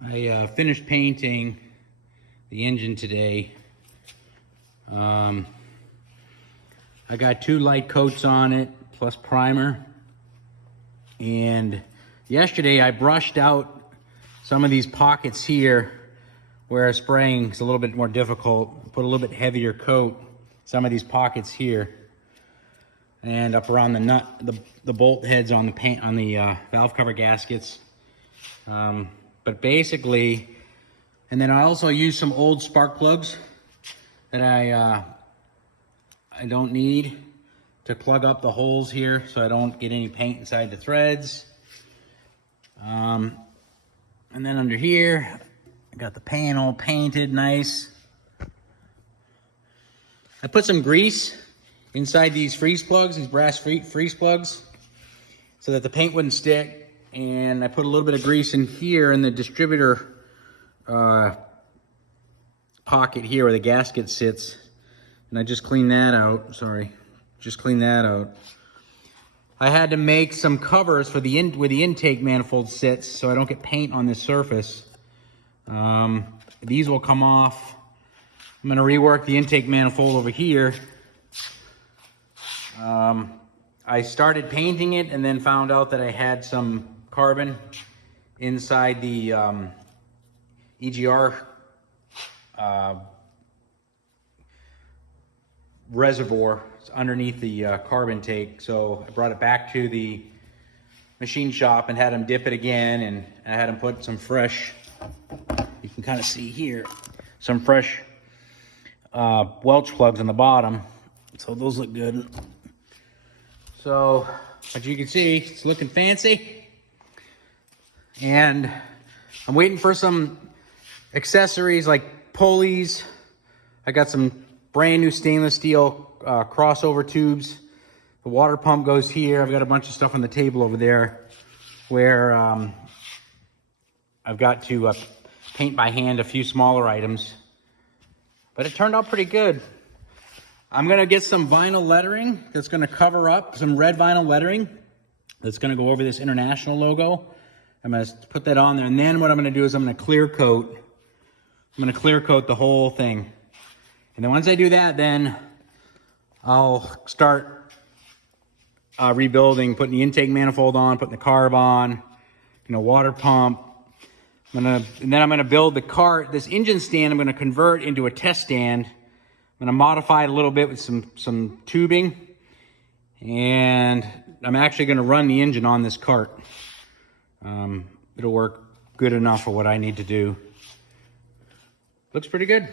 I finished painting the engine today. I got 2 light coats on it plus primer. And yesterday I brushed out some of these pockets here where spraying is a little bit more difficult. Put a little bit heavier coat, some of these pockets here. And up around the nut, the bolt heads on the paint, on the valve cover gaskets. But basically, and then I also use some old spark plugs that I don't need to plug up the holes here so I don't get any paint inside the threads. And then under here, I got the panel painted nice. I put some grease inside these freeze plugs, these brass freeze plugs, so that the paint wouldn't stick. And I put a little bit of grease in here in the distributor pocket here where the gasket sits. And I just cleaned that out, sorry. Just clean that out. I had to make some covers for where the intake manifold sits so I don't get paint on this surface. These will come off. I'm gonna rework the intake manifold over here. I started painting it and then found out that I had some carbon inside the EGR reservoir. It's underneath the carbon tank. So I brought it back to the machine shop and had them dip it again, and I had them put some fresh, you can kind of see here, some fresh Welch plugs on the bottom. So those look good. So as you can see, it's looking fancy. And I'm waiting for some accessories like pulleys. I got some brand new stainless steel crossover tubes. The water pump goes here. I've got a bunch of stuff on the table over there where I've got to paint by hand a few smaller items. But it turned out pretty good. I'm gonna get some vinyl lettering that's gonna cover up, some red vinyl lettering that's gonna go over this International logo. I'm gonna put that on there, and then what I'm gonna do is I'm gonna clear coat the whole thing. And then once I do that, then I'll start rebuilding, putting the intake manifold on, putting the carb on, water pump. And then I'm gonna build the cart, this engine stand I'm gonna convert into a test stand. I'm gonna modify it a little bit with some tubing, and I'm actually gonna run the engine on this cart. It'll work good enough for what I need to do. Looks pretty good.